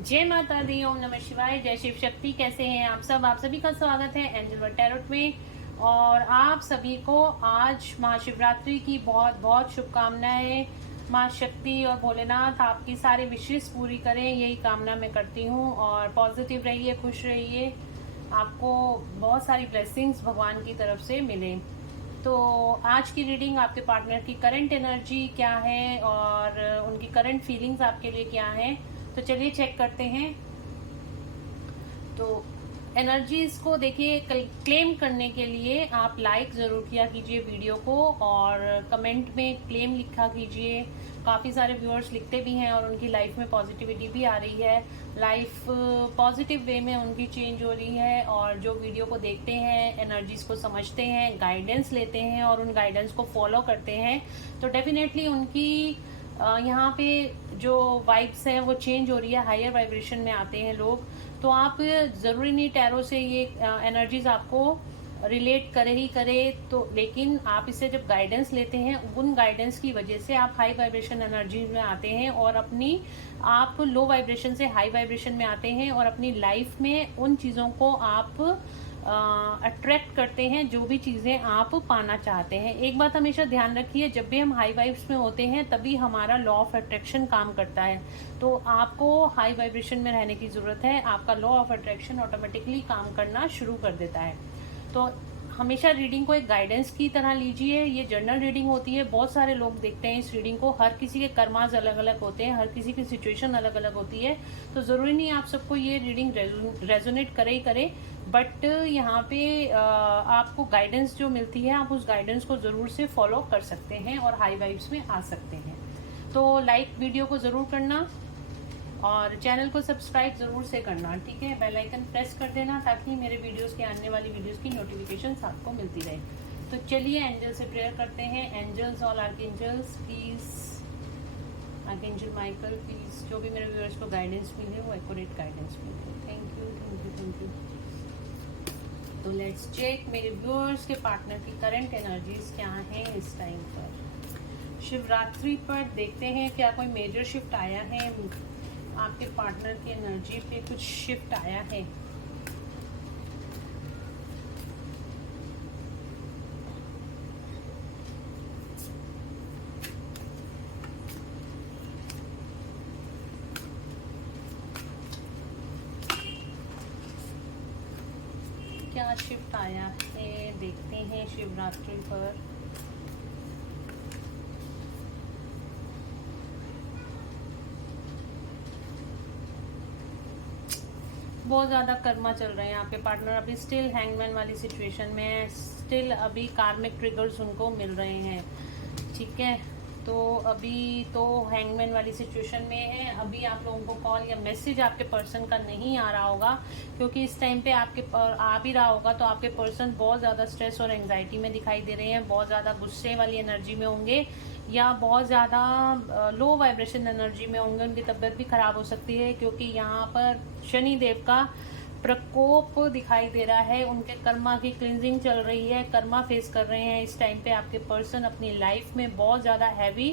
जय माता दी, ओम नमः शिवाय, जय शिव शक्ति। कैसे हैं आप सब? आप सभी का स्वागत है एंजल वर्ल्ड टैरोट में। और आप सभी को आज महाशिवरात्रि की बहुत बहुत शुभकामनाएं। माँ शक्ति और भोलेनाथ आपकी सारी विशेष पूरी करें, यही कामना मैं करती हूँ। और पॉजिटिव रहिए, खुश रहिए, आपको बहुत सारी ब्लेसिंग्स भगवान की तरफ से मिले। तो आज की रीडिंग आपके पार्टनर की करंट एनर्जी क्या है और उनकी करंट फीलिंग्स आपके लिए क्या है, तो चलिए चेक करते हैं। तो एनर्जीज को देखिए, क्लेम करने के लिए आप लाइक ज़रूर किया कीजिए वीडियो को और कमेंट में क्लेम लिखा कीजिए। काफ़ी सारे व्यूअर्स लिखते भी हैं और उनकी लाइफ में पॉजिटिविटी भी आ रही है, लाइफ पॉजिटिव वे में उनकी चेंज हो रही है। और जो वीडियो को देखते हैं, एनर्जीज को समझते हैं, गाइडेंस लेते हैं और उन गाइडेंस को फॉलो करते हैं, तो डेफिनेटली उनकी यहाँ पे जो वाइब्स हैं वो चेंज हो रही है, हायर वाइब्रेशन में आते हैं लोग। तो आप ज़रूरी नहीं टैरो से ये एनर्जीज आपको रिलेट करे ही करे, तो लेकिन आप इसे जब गाइडेंस लेते हैं, उन गाइडेंस की वजह से आप हाई वाइब्रेशन एनर्जी में आते हैं और आप लो वाइब्रेशन से हाई वाइब्रेशन में आते हैं और अपनी लाइफ में उन चीज़ों को आप अट्रैक्ट करते हैं, जो भी चीज़ें आप पाना चाहते हैं। एक बात हमेशा ध्यान रखिए, जब भी हम हाई वाइब्स में होते हैं तभी हमारा लॉ ऑफ अट्रैक्शन काम करता है। तो आपको हाई वाइब्रेशन में रहने की ज़रूरत है, आपका लॉ ऑफ अट्रैक्शन ऑटोमेटिकली काम करना शुरू कर देता है। तो हमेशा रीडिंग को एक गाइडेंस की तरह लीजिए। ये जर्नल रीडिंग होती है, बहुत सारे लोग देखते हैं इस रीडिंग को, हर किसी के कर्माज अलग अलग होते हैं, हर किसी की सिचुएशन अलग अलग होती है। तो ज़रूरी नहीं आप सबको ये रीडिंग रेजोनेट करे ही करे, बट यहाँ पे आपको गाइडेंस जो मिलती है, आप उस गाइडेंस को ज़रूर से फॉलो कर सकते हैं और हाई वाइब्स में आ सकते हैं। तो लाइक वीडियो को ज़रूर करना और चैनल को सब्सक्राइब ज़रूर से करना, ठीक है। बेल आइकन प्रेस कर देना ताकि मेरे वीडियोस के आने वाली वीडियोस की नोटिफिकेशंस आपको मिलती रहे। तो चलिए एंजल से प्रेयर करते हैं। एंजल्स और archangels please, archangel Michael please, जो भी मेरे व्यूअर्स को गाइडेंस मिले वो एक्यूरेट गाइडेंस मिले। Thank you, thank you, thank you. तो लेट्स चेक मेरे व्यूअर्स के पार्टनर की करंट एनर्जीज क्या हैं इस टाइम पर। शिवरात्रि पर देखते हैं क्या कोई मेजर शिफ्ट आया है, आपके पार्टनर की एनर्जी पे कुछ शिफ्ट आया है। क्या शिफ्ट आया है देखते हैं शिवरात्रि पर। बहुत ज़्यादा कर्मा चल रहे हैं आपके पार्टनर, अभी स्टिल हैंगमैन वाली सिचुएशन में है, स्टिल अभी कार्मिक ट्रिगर्स उनको मिल रहे हैं, ठीक है। तो अभी तो हैंगमैन वाली सिचुएशन में है। अभी आप लोगों को कॉल या मैसेज आपके पर्सन का नहीं आ रहा होगा, क्योंकि इस टाइम पे आपके आ भी रहा होगा तो आपके पर्सन बहुत ज़्यादा स्ट्रेस और एंग्जाइटी में दिखाई दे रहे हैं, बहुत ज़्यादा गुस्से वाली एनर्जी में होंगे या बहुत ज़्यादा लो वाइब्रेशन एनर्जी में होंगे। उनकी तबीयत भी खराब हो सकती है क्योंकि यहाँ पर शनि देव का प्रकोप दिखाई दे रहा है, उनके कर्मा की क्लिनजिंग चल रही है, कर्मा फेस कर रहे हैं इस टाइम पे आपके पर्सन अपनी लाइफ में। बहुत ज़्यादा हैवी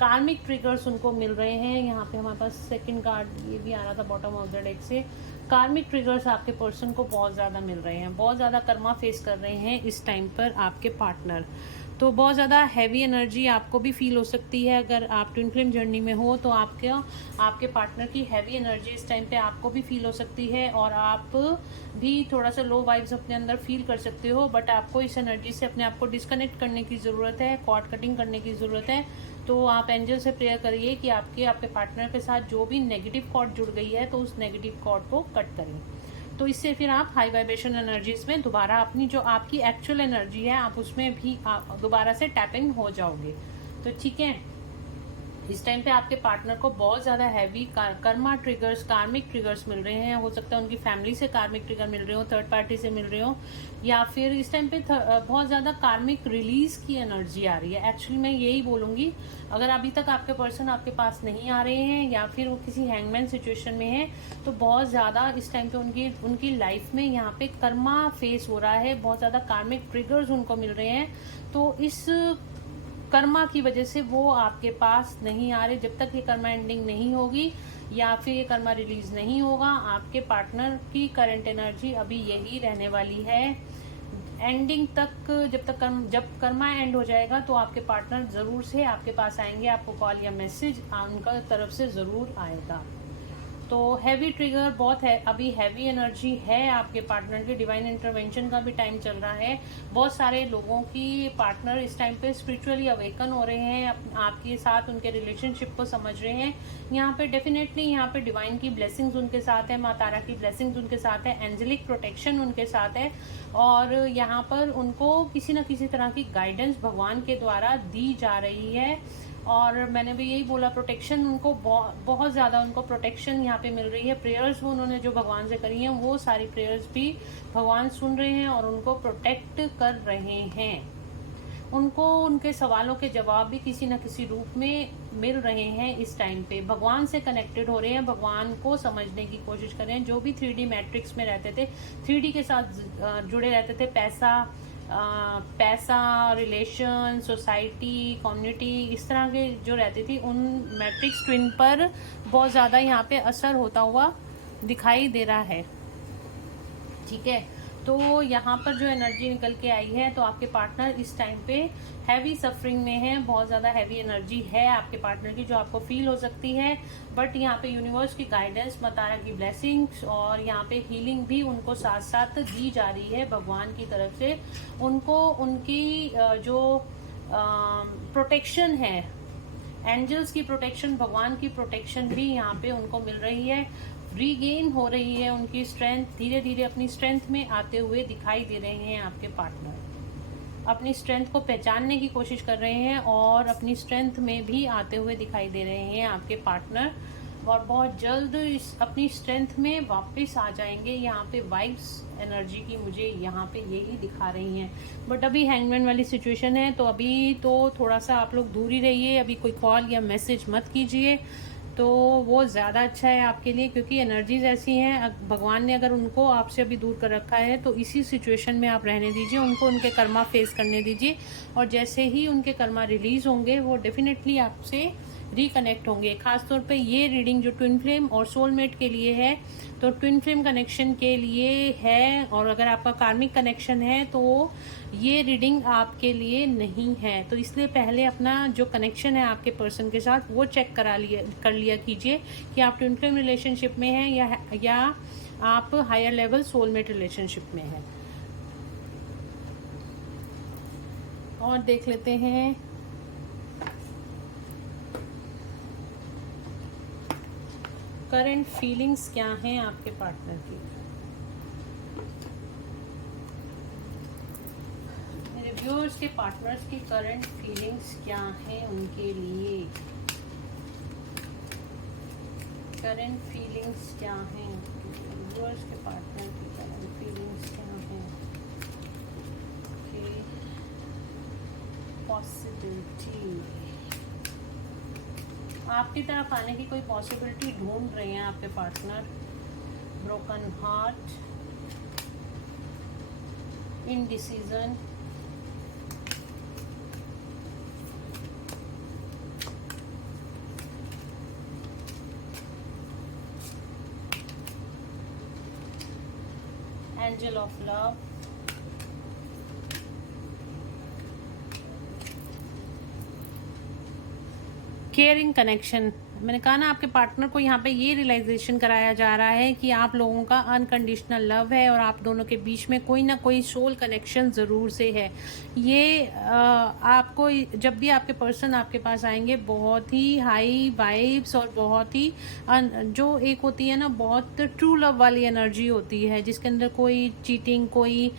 कार्मिक ट्रिगर्स उनको मिल रहे हैं। यहाँ पे हमारे पास सेकंड कार्ड ये भी आ रहा था बॉटम ऑफ द डेक से। कार्मिक ट्रिगर्स आपके पर्सन को बहुत ज़्यादा मिल रहे हैं, बहुत ज़्यादा कर्मा फेस कर रहे हैं इस टाइम पर आपके पार्टनर। तो बहुत ज़्यादा हैवी एनर्जी आपको भी फील हो सकती है, अगर आप ट्विन फ्लेम जर्नी में हो तो आपके पार्टनर की हैवी एनर्जी इस टाइम पे आपको भी फील हो सकती है और आप भी थोड़ा सा लो वाइब्स अपने अंदर फील कर सकते हो। बट आपको इस एनर्जी से अपने आप को डिस्कनेक्ट करने की ज़रूरत है, कॉर्ड कटिंग करने की ज़रूरत है। तो आप एंजल से प्रेयर करिए कि आपके पार्टनर के साथ जो भी नेगेटिव कॉर्ड जुड़ गई है तो उस नेगेटिव कॉर्ड को कट करें। तो इससे फिर आप हाई वाइब्रेशन एनर्जीज में दोबारा अपनी जो आपकी एक्चुअल एनर्जी है आप उसमें भी आप दोबारा से टैपिंग हो जाओगे। तो ठीक है, इस टाइम पे आपके पार्टनर को बहुत ज़्यादा हैवी कर्मा ट्रिगर्स, कार्मिक ट्रिगर्स मिल रहे हैं। हो सकता है उनकी फैमिली से कार्मिक ट्रिगर मिल रहे हो, थर्ड पार्टी से मिल रहे हो, या फिर इस टाइम पे बहुत ज़्यादा कार्मिक रिलीज की एनर्जी आ रही है। एक्चुअली मैं यही बोलूँगी, अगर अभी तक आपके पर्सन आपके पास नहीं आ रहे हैं या फिर वो किसी हैंगमैन सिचुएशन में है, तो बहुत ज़्यादा इस टाइम पे उनकी लाइफ में यहाँ पे कर्मा फेस हो रहा है, बहुत ज़्यादा कार्मिक ट्रिगर्स उनको मिल रहे हैं। तो इस कर्मा की वजह से वो आपके पास नहीं आ रहे। जब तक ये कर्मा एंडिंग नहीं होगी या फिर ये कर्मा रिलीज नहीं होगा। आपके पार्टनर की करंट एनर्जी अभी यही रहने वाली है एंडिंग तक। जब कर्मा एंड हो जाएगा तो आपके पार्टनर ज़रूर से आपके पास आएंगे, आपको कॉल या मैसेज उनका तरफ से ज़रूर आएगा। तो हैवी ट्रिगर बहुत है, अभी हैवी एनर्जी है आपके पार्टनर की। डिवाइन इंटरवेंशन का भी टाइम चल रहा है। बहुत सारे लोगों की पार्टनर इस टाइम पे स्पिरिचुअली अवेकन हो रहे हैं, आपके साथ उनके रिलेशनशिप को समझ रहे हैं। यहाँ पे डेफिनेटली यहाँ पे डिवाइन की ब्लेसिंग्स उनके साथ है, माँ तारा की ब्लेसिंग्स उनके साथ है, एंजेलिक प्रोटेक्शन उनके साथ है, और यहाँ पर उनको किसी न किसी तरह की गाइडेंस भगवान के द्वारा दी जा रही है। और मैंने भी यही बोला, प्रोटेक्शन उनको बहुत ज़्यादा उनको प्रोटेक्शन यहाँ पे मिल रही है। प्रेयर्स वो उन्होंने जो भगवान से करी हैं वो सारी प्रेयर्स भी भगवान सुन रहे हैं और उनको प्रोटेक्ट कर रहे हैं। उनको उनके सवालों के जवाब भी किसी न किसी रूप में मिल रहे हैं। इस टाइम पे भगवान से कनेक्टेड हो रहे हैं, भगवान को समझने की कोशिश कर रहे हैं। जो भी 3D मैट्रिक्स में रहते थे, 3D के साथ जुड़े रहते थे, पैसा, रिलेशन, सोसाइटी, कम्युनिटी, इस तरह के जो रहती थी, उन मैट्रिक्स ट्विन पर बहुत ज़्यादा यहाँ पे असर होता हुआ दिखाई दे रहा है। ठीक है, तो यहाँ पर जो एनर्जी निकल के आई है, तो आपके पार्टनर इस टाइम पे हैवी सफरिंग में है। बहुत ज़्यादा हैवी एनर्जी है आपके पार्टनर की जो आपको फील हो सकती है। बट यहाँ पे यूनिवर्स की गाइडेंस, मतारा की ब्लेसिंग्स और यहाँ पे हीलिंग भी उनको साथ साथ दी जा रही है भगवान की तरफ से। उनको उनकी जो प्रोटेक्शन है, एंजल्स की प्रोटेक्शन, भगवान की प्रोटेक्शन भी यहाँ पे उनको मिल रही है। रीगेन हो रही है उनकी स्ट्रेंथ, धीरे धीरे अपनी स्ट्रेंथ में आते हुए दिखाई दे रहे हैं आपके पार्टनर। अपनी स्ट्रेंथ को पहचानने की कोशिश कर रहे हैं और अपनी स्ट्रेंथ में भी आते हुए दिखाई दे रहे हैं आपके पार्टनर, और बहुत जल्द इस अपनी स्ट्रेंथ में वापस आ जाएंगे। यहाँ पे वाइब्स एनर्जी की मुझे यहाँ पे यही दिखा रही हैं। बट अभी हैंगमैन वाली सिचुएशन है, तो अभी तो थोड़ा सा आप लोग दूर ही रहिए, अभी कोई कॉल या मैसेज मत कीजिए, तो वो ज़्यादा अच्छा है आपके लिए। क्योंकि एनर्जीज ऐसी हैं, भगवान ने अगर उनको आपसे अभी दूर कर रखा है तो इसी सिचुएशन में आप रहने दीजिए, उनको उनके कर्मा फेस करने दीजिए, और जैसे ही उनके कर्मा रिलीज होंगे वो डेफिनेटली आपसे रिकनेक्ट होंगे। खासतौर पे ये रीडिंग जो ट्विन फ्लेम और सोलमेट के लिए है, तो ट्विन फ्लेम कनेक्शन के लिए है, और अगर आपका कार्मिक कनेक्शन है तो ये रीडिंग आपके लिए नहीं है। तो इसलिए पहले अपना जो कनेक्शन है आपके पर्सन के साथ वो चेक कर लिया कीजिए कि आप ट्विन फ्लेम रिलेशनशिप में हैं या आप हायर लेवल सोलमेट रिलेशनशिप में हैं। और देख लेते हैं करंट फीलिंग्स क्या हैं आपके पार्टनर की। मेरे व्यूअर्स के पार्टनर्स की करंट फीलिंग्स क्या हैं उनके लिए, करंट फीलिंग्स क्या हैं व्यूअर्स के पार्टनर की, करंट फीलिंग्स क्या हैं। ओके, पॉसिबिलिटी, आपकी तरफ आने की कोई पॉसिबिलिटी ढूंढ रहे हैं आपके partner. Broken heart, indecision, angel of love, caring connection. मैंने कहा ना, आपके पार्टनर को यहाँ पे ये रियलाइजेशन कराया जा रहा है कि आप लोगों का अनकंडीशनल लव है और आप दोनों के बीच में कोई ना कोई सोल कनेक्शन ज़रूर से है। ये आपको जब भी आपके पर्सन आपके पास आएंगे, बहुत ही हाई वाइब्स और बहुत ही जो एक होती है ना, बहुत ट्रू लव वाली एनर्जी होती है, जिसके अंदर कोई चीटिंग, कोई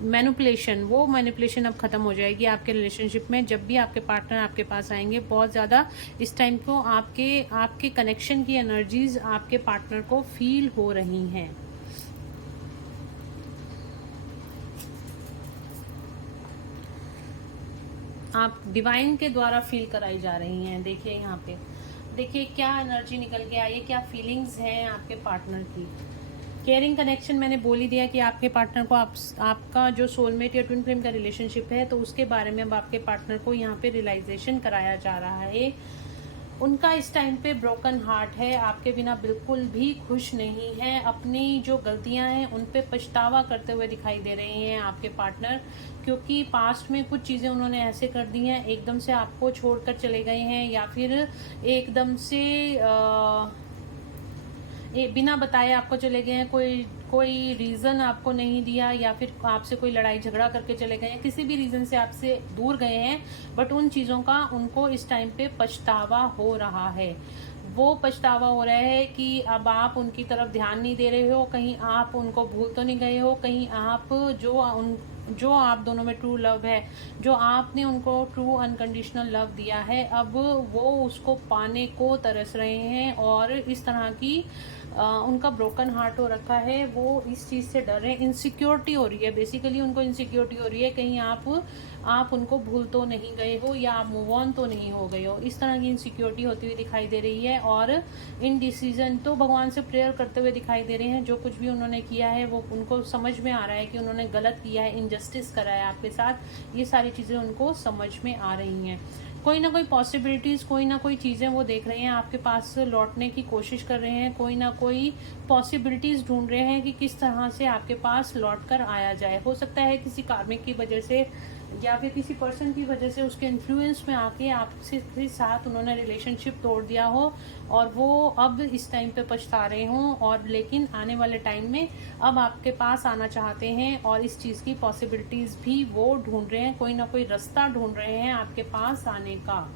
मैनिपुलेशन, वो मैनिपुलेशन अब ख़त्म हो जाएगी आपके रिलेशनशिप में। जब भी आपके पार्टनर आपके पास आएंगे, बहुत ज़्यादा इस टाइम को आपके कनेक्शन की एनर्जीज आपके पार्टनर को फील हो रही हैं। आप डिवाइन के द्वारा फील कराई जा रही हैं। देखिए यहाँ पे, देखिए क्या एनर्जी निकल के आई है, क्या फीलिंग्स हैं आपके पार्टनर की। केयरिंग कनेक्शन मैंने बोल ही दिया कि आपके पार्टनर को आपका जो सोलमेट या ट्विन फ्लेम का रिलेशनशिप है, तो उसके बारे में अब आपके पार्टनर को यहाँ पे रियलाइजेशन कराया जा रहा है। उनका इस टाइम पे ब्रोकन हार्ट है, आपके बिना बिल्कुल भी खुश नहीं है, अपनी जो गलतियां हैं उन पे पछतावा करते हुए दिखाई दे रहे हैं आपके पार्टनर, क्योंकि पास्ट में कुछ चीज़ें उन्होंने ऐसे कर दी हैं, एकदम से आपको छोड़कर चले गए हैं, या फिर एकदम से बिना बताए आपको चले गए हैं, कोई रीज़न आपको नहीं दिया, या फिर आपसे कोई लड़ाई झगड़ा करके चले गए हैं, किसी भी रीज़न से आपसे दूर गए हैं, बट उन चीज़ों का उनको इस टाइम पे पछतावा हो रहा है। वो पछतावा हो रहा है कि अब आप उनकी तरफ ध्यान नहीं दे रहे हो, कहीं आप उनको भूल तो नहीं गए हो, कहीं आप जो आप दोनों में ट्रू लव है, जो आपने उनको ट्रू अनकंडीशनल लव दिया है, अब वो उसको पाने को तरस रहे हैं, और इस तरह की उनका ब्रोकन हार्ट हो रखा है, वो इस चीज़ से डर रहे हैं, इनसिक्योरिटी हो रही है, बेसिकली उनको इनसिक्योरिटी हो रही है, कहीं आप उनको भूल तो नहीं गए हो, या आप मूव ऑन तो नहीं हो गए हो, इस तरह की इनसिक्योरिटी होती हुई दिखाई दे रही है। और इनडिसीजन तो भगवान से प्रेयर करते हुए दिखाई दे रहे हैं, जो कुछ भी उन्होंने किया है वो उनको समझ में आ रहा है कि उन्होंने गलत किया है, इनजस्टिस करा है आपके साथ, ये सारी चीज़ें उनको समझ में आ रही हैं। कोई ना कोई पॉसिबिलिटीज़, कोई ना कोई चीज़ें वो देख रहे हैं, आपके पास लौटने की कोशिश कर रहे हैं, कोई ना कोई पॉसिबिलिटीज़ ढूंढ रहे हैं कि किस तरह से आपके पास लौट कर आया जाए। हो सकता है किसी कार्मिक की वजह से, या फिर किसी पर्सन की वजह से, उसके इन्फ्लुएंस में आके आपसे के साथ उन्होंने रिलेशनशिप तोड़ दिया हो, और वो अब इस टाइम पे पछता रहे हों, और लेकिन आने वाले टाइम में अब आपके पास आना चाहते हैं, और इस चीज़ की पॉसिबिलिटीज़ भी वो ढूंढ रहे हैं, कोई ना कोई रास्ता ढूंढ रहे हैं आपके पास आने का।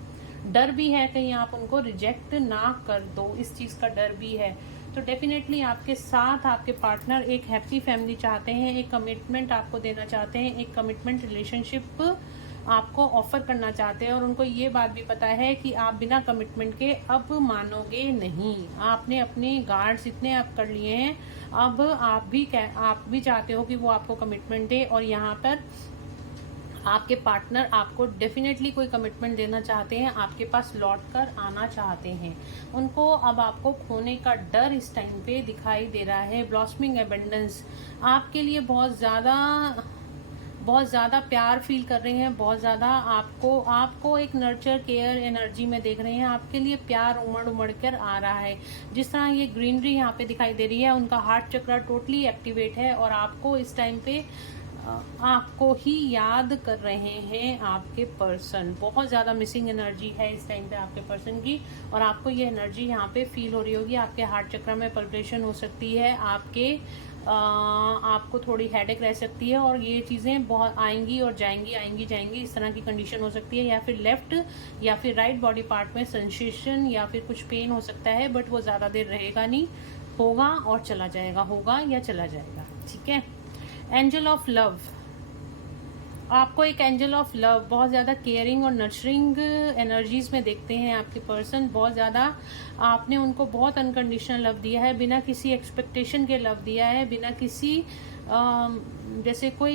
डर भी है कहीं आप उनको रिजेक्ट ना कर दो, इस चीज़ का डर भी है। तो डेफिनेटली आपके साथ आपके पार्टनर एक हैप्पी फैमिली चाहते हैं, एक कमिटमेंट आपको देना चाहते हैं, एक कमिटमेंट रिलेशनशिप आपको ऑफर करना चाहते हैं, और उनको ये बात भी पता है कि आप बिना कमिटमेंट के अब मानोगे नहीं। आपने अपने गार्ड्स इतने अप कर लिए हैं, अब आप भी चाहते हो कि वो आपको कमिटमेंट दे, और यहाँ पर आपके पार्टनर आपको डेफिनेटली कोई कमिटमेंट देना चाहते हैं, आपके पास लौट कर आना चाहते हैं। उनको अब आपको खोने का डर इस टाइम पे दिखाई दे रहा है। ब्लॉसमिंग एबंडेंस आपके लिए बहुत ज़्यादा प्यार फील कर रहे हैं, बहुत ज़्यादा आपको एक नर्चर केयर एनर्जी में देख रहे हैं, आपके लिए प्यार उमड़ कर आ रहा है। जिस तरह ये ग्रीनरी यहाँ पे दिखाई दे रही है, उनका हार्ट चक्र टोटली एक्टिवेट है, और आपको इस टाइम पे आपको ही याद कर रहे हैं आपके पर्सन। बहुत ज़्यादा मिसिंग एनर्जी है इस टाइम पे आपके पर्सन की, और आपको ये एनर्जी यहाँ पे फील हो रही होगी। आपके हार्ट चक्र में पल्पेशन हो सकती है, आपको थोड़ी हेडेक रह सकती है, और ये चीज़ें बहुत आएंगी और जाएंगी, इस तरह की कंडीशन हो सकती है। या फिर लेफ्ट या फिर राइट बॉडी पार्ट में सेंसेशन या फिर कुछ पेन हो सकता है, बट वो ज़्यादा देर रहेगा नहीं, होगा और चला जाएगा, होगा या चला जाएगा, ठीक है। एंजल ऑफ लव, आपको एक एंजल ऑफ लव, बहुत ज़्यादा केयरिंग और नर्चरिंग एनर्जीज में देखते हैं आपके पर्सन। बहुत ज़्यादा आपने उनको बहुत अनकंडीशनल लव दिया है, बिना किसी एक्सपेक्टेशन के लव दिया है, बिना किसी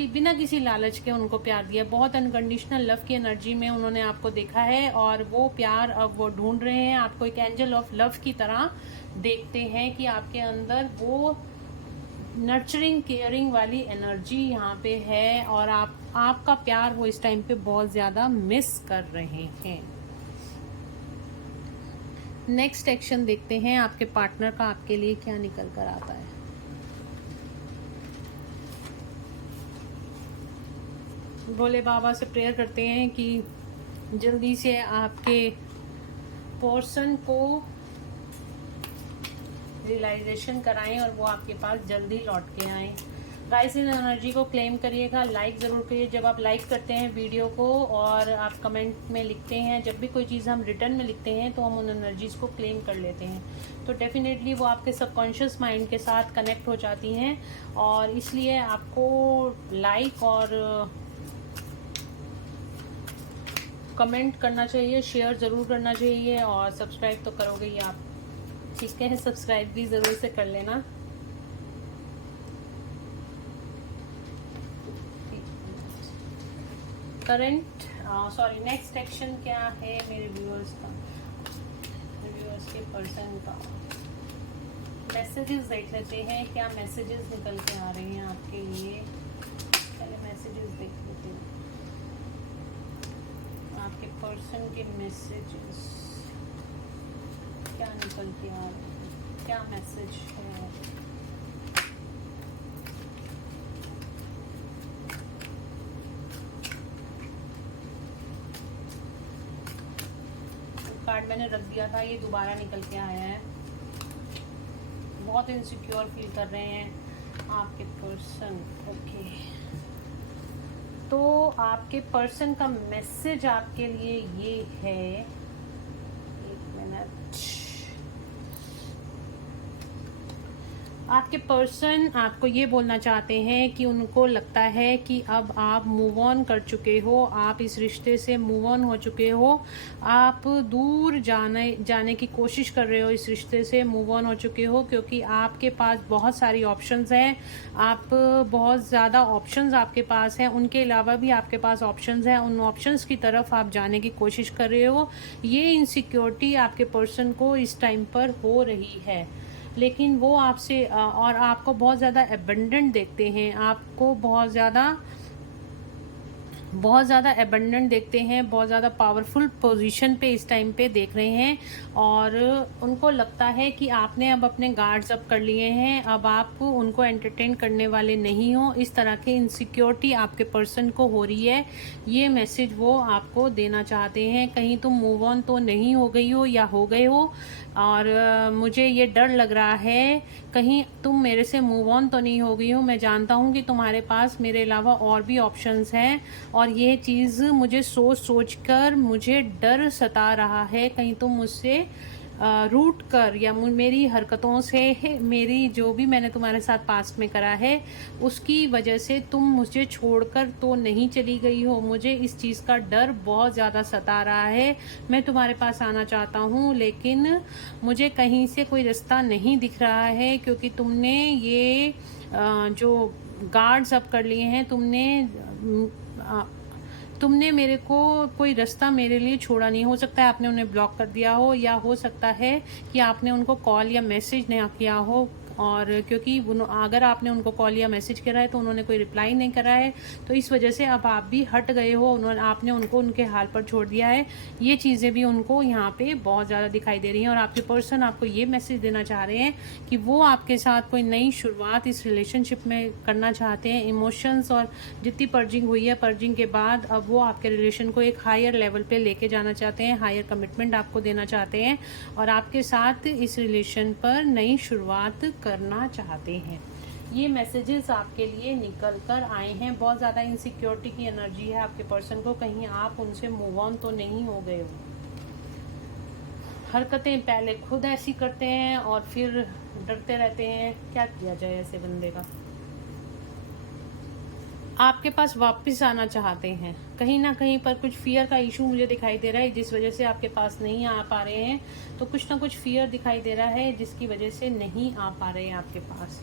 बिना किसी लालच के उनको प्यार दिया। बहुत अनकंडीशनल लव की एनर्जी में उन्होंने आपको देखा है, और वो प्यार अब वो ढूंढ रहे हैं। आपको एक एंजल ऑफ लव की तरह देखते हैं कि आपके अंदर वो नर्चरिंग केयरिंग वाली एनर्जी यहाँ पे है, और आपका प्यार वो इस टाइम पे बहुत ज़्यादा मिस कर रहे हैं। नेक्स्ट एक्शन देखते हैं आपके पार्टनर का आपके लिए क्या निकल कर आता है। भोले बाबा से प्रेयर करते हैं कि जल्दी से आपके पर्सन को रियलाइजेशन कराएं, और वो आपके पास जल्दी लौट के आएँ। गाइस, इन एनर्जी को क्लेम करिएगा, लाइक ज़रूर करिए। जब आप लाइक करते हैं वीडियो को और आप कमेंट में लिखते हैं, जब भी कोई चीज़ हम रिटर्न में लिखते हैं तो हम उन एनर्जीज़ को क्लेम कर लेते हैं, तो डेफिनेटली वो आपके सबकॉन्शियस माइंड के साथ कनेक्ट हो जाती हैं, और इसलिए आपको लाइक और कमेंट करना चाहिए, शेयर ज़रूर करना चाहिए, और सब्सक्राइब तो करोगे ही आप, ठीक है। सब्सक्राइब भी ज़रूर से कर लेना। नेक्स्ट एक्शन क्या है मेरे व्यूअर्स का, व्यूअर्स के पर्सन का। मैसेजेस देख लेते हैं, क्या मैसेजेस निकल के आ रहे हैं आपके लिए। पहले मैसेजेस देख लेते हैं आपके पर्सन के मैसेजेस। क्या निकल के आ रहा है, क्या मैसेज है? कार्ड मैंने रख दिया था, ये दोबारा निकल के आया है। बहुत इनसिक्योर फील कर रहे हैं आपके पर्सन। ओके, तो आपके पर्सन का मैसेज आपके लिए ये है, एक मिनट। आपके पर्सन आपको ये बोलना चाहते हैं कि उनको लगता है कि अब आप मूव ऑन कर चुके हो, आप इस रिश्ते से मूव ऑन हो चुके हो, आप दूर जाने की कोशिश कर रहे हो, इस रिश्ते से मूव ऑन हो चुके हो, क्योंकि आपके पास बहुत सारी ऑप्शंस हैं, आप बहुत ज़्यादा ऑप्शंस आपके पास हैं, उनके अलावा भी आपके पास ऑप्शंस हैं, उन ऑप्शंस की तरफ आप जाने की कोशिश कर रहे हो। ये इनसिक्योरिटी आपके पर्सन को इस टाइम पर हो रही है, लेकिन वो आपसे और आपको बहुत ज़्यादा एबंडेंट देखते हैं, आपको बहुत ज़्यादा एबंडेंट देखते हैं, बहुत ज़्यादा पावरफुल पोजीशन पे इस टाइम पे देख रहे हैं, और उनको लगता है कि आपने अब अपने गार्ड्स अप कर लिए हैं, अब आप उनको एंटरटेन करने वाले नहीं हो। इस तरह की इनसिक्योरिटी आपके पर्सन को हो रही है। ये मैसेज वो आपको देना चाहते हैं, कहीं तुम मूव ऑन तो नहीं हो गई हो या हो गए हो, और मुझे ये डर लग रहा है कहीं तुम मेरे से मूव ऑन तो नहीं हो गई हो। मैं जानता हूँ कि तुम्हारे पास मेरे अलावा और भी ऑप्शंस हैं, और ये चीज़ मुझे सोच कर मुझे डर सता रहा है, कहीं तुम मुझसे रूट कर या मेरी हरकतों से, मेरी जो भी मैंने तुम्हारे साथ पास्ट में करा है उसकी वजह से तुम मुझे छोड़कर तो नहीं चली गई हो। मुझे इस चीज़ का डर बहुत ज़्यादा सता रहा है। मैं तुम्हारे पास आना चाहता हूँ, लेकिन मुझे कहीं से कोई रास्ता नहीं दिख रहा है, क्योंकि तुमने ये जो गार्ड्स अप कर लिए हैं, तुमने मेरे को कोई रास्ता मेरे लिए छोड़ा नहीं। हो सकता है आपने उन्हें ब्लॉक कर दिया हो, या हो सकता है कि आपने उनको कॉल या मैसेज नहीं किया हो, और क्योंकि अगर आपने उनको कॉल या मैसेज करा है तो उन्होंने कोई रिप्लाई नहीं करा है, तो इस वजह से अब आप भी हट गए हो, आपने उनको उनके हाल पर छोड़ दिया है। ये चीज़ें भी उनको यहाँ पे बहुत ज़्यादा दिखाई दे रही हैं, और आपके पर्सन आपको ये मैसेज देना चाह रहे हैं कि वो आपके साथ कोई नई शुरुआत इस रिलेशनशिप में करना चाहते हैं। इमोशंस और जितनी पर्जिंग हुई है, पर्जिंग के बाद अब वो आपके रिलेशन को एक हायर लेवल पे लेके जाना चाहते हैं, हायर कमिटमेंट आपको देना चाहते हैं, और आपके साथ इस रिलेशन पर नई शुरुआत करना चाहते हैं। ये मैसेजेस आपके लिए निकल कर आए हैं। बहुत ज़्यादा इनसिक्योरिटी की एनर्जी है आपके पर्सन को, कहीं आप उनसे मूव ऑन तो नहीं हो गए हो। हरकतें पहले खुद ऐसी करते हैं और फिर डरते रहते हैं। क्या किया जाए ऐसे बंदे का? आपके पास वापस आना चाहते हैं, कहीं ना कहीं पर कुछ फियर का इशू मुझे दिखाई दे रहा है, जिस वजह से आपके पास नहीं आ पा रहे हैं। तो कुछ ना कुछ फियर दिखाई दे रहा है जिसकी वजह से नहीं आ पा रहे हैं आपके पास।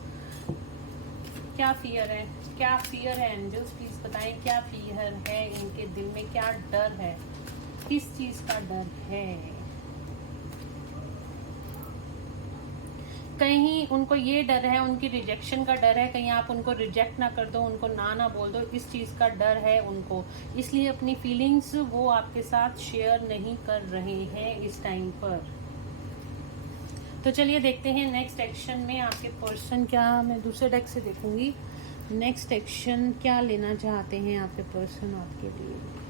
क्या फियर है, क्या फियर है? एंजल्स प्लीज बताएं, क्या फियर है इनके दिल में, क्या डर है, किस चीज का डर है? कहीं उनको ये डर है, उनकी रिजेक्शन का डर है, कहीं आप उनको रिजेक्ट ना कर दो, उनको ना बोल दो, इस चीज़ का डर है उनको, इसलिए अपनी फीलिंग्स वो आपके साथ शेयर नहीं कर रहे हैं इस टाइम पर। तो चलिए देखते हैं नेक्स्ट एक्शन में आपके पर्सन क्या, मैं दूसरे डेक से देखूंगी नेक्स्ट एक्शन क्या लेना चाहते हैं आपके पर्सन आपके लिए।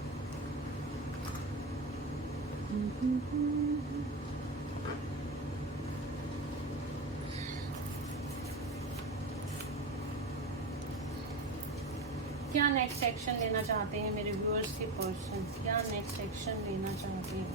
क्या नेक्स्ट एक्शन लेना चाहते हैं मेरे व्यूअर्स के पर्सन, क्या नेक्स्ट एक्शन लेना चाहते हैं?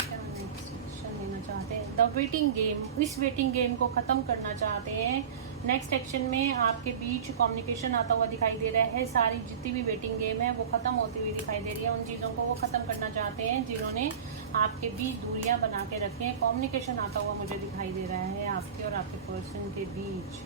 क्या नेक्स्ट एक्शन लेना चाहते हैं? द वेटिंग गेम, इस वेटिंग गेम को ख़त्म करना चाहते हैं। नेक्स्ट एक्शन में आपके बीच कम्युनिकेशन आता हुआ दिखाई दे रहा है। सारी जितनी भी वेटिंग गेम है वो ख़त्म होती हुई दिखाई दे रही है। उन चीज़ों को वो ख़त्म करना चाहते हैं जिन्होंने आपके बीच दूरियां बना के रखी हैं। कम्युनिकेशन आता हुआ मुझे दिखाई दे रहा है आपके और आपके पर्सन के बीच।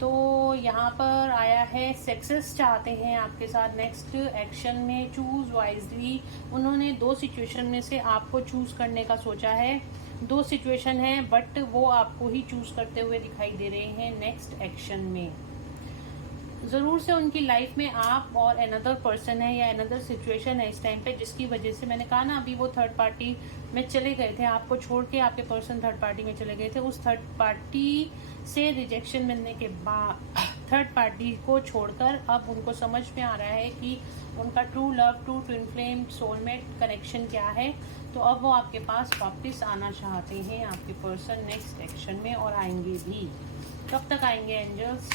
तो यहाँ पर आया है सक्सेस चाहते हैं आपके साथ नेक्स्ट एक्शन में। चूज़ वाइजली, उन्होंने दो सिचुएशन में से आपको चूज़ करने का सोचा है। दो सिचुएशन है बट वो आपको ही चूज़ करते हुए दिखाई दे रहे हैं नेक्स्ट एक्शन में। ज़रूर से उनकी लाइफ में आप और अनदर पर्सन है या अनदर सिचुएशन है इस टाइम पे, जिसकी वजह से मैंने कहा ना अभी वो थर्ड पार्टी में चले गए थे, आपको छोड़ के आपके पर्सन थर्ड पार्टी में चले गए थे। उस थर्ड पार्टी से रिजेक्शन मिलने के बाद थर्ड पार्टी को छोड़कर अब उनको समझ में आ रहा है कि उनका true love, true twin flame, soulmate connection क्या है। तो अब वो आपके पास वापस आना चाहते हैं, आपके पर्सन नेक्स्ट एक्शन में, और आएंगे भी। कब तक आएंगे एंजल्स?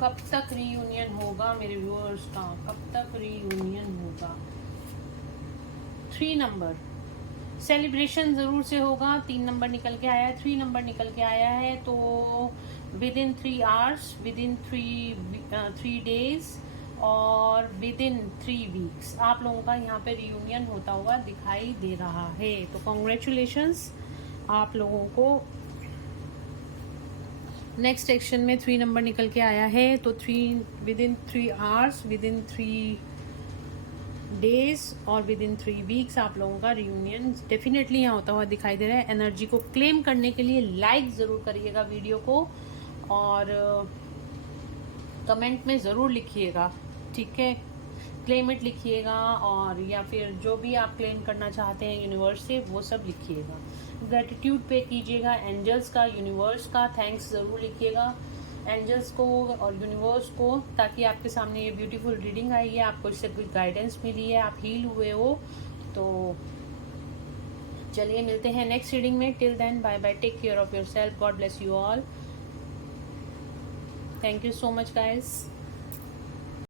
कब तक रीयूनियन होगा मेरे व्यूअर्स का? कब तक रीयूनियन होगा? 3 नंबर सेलिब्रेशन ज़रूर से होगा। 3 नंबर निकल के आया है, 3 नंबर निकल के आया है। तो with in 3 hours, with in 3 days और विद इन 3 वीक्स आप लोगों का यहाँ पे रीयूनियन होता हुआ दिखाई दे रहा है। तो कॉन्ग्रेचुलेशंस आप लोगों को। नेक्स्ट एक्शन में 3 नंबर निकल के आया है। तो with in 3 hours, with in 3 days और विद इन 3 वीक्स आप लोगों का रियूनियन डेफिनेटली यहाँ होता हुआ दिखाई दे रहा है। एनर्जी को क्लेम करने के लिए लाइक ज़रूर करिएगा वीडियो को, और कमेंट में ज़रूर लिखिएगा, ठीक है? क्लेम इट लिखिएगा, और या फिर जो भी आप क्लेम करना चाहते हैं यूनिवर्स से वो सब लिखिएगा। ग्रेटिट्यूड पे कीजिएगा एंजल्स का, यूनिवर्स का थैंक्स ज़रूर लिखिएगा एंजल्स को और यूनिवर्स को, ताकि आपके सामने ये ब्यूटीफुल रीडिंग आई है, आपको इससे कोई गाइडेंस मिली है, आप हील हुए हो। तो चलिए मिलते हैं नेक्स्ट रीडिंग में। Till then bye bye, take care of yourself, God bless you all. Thank you so much guys.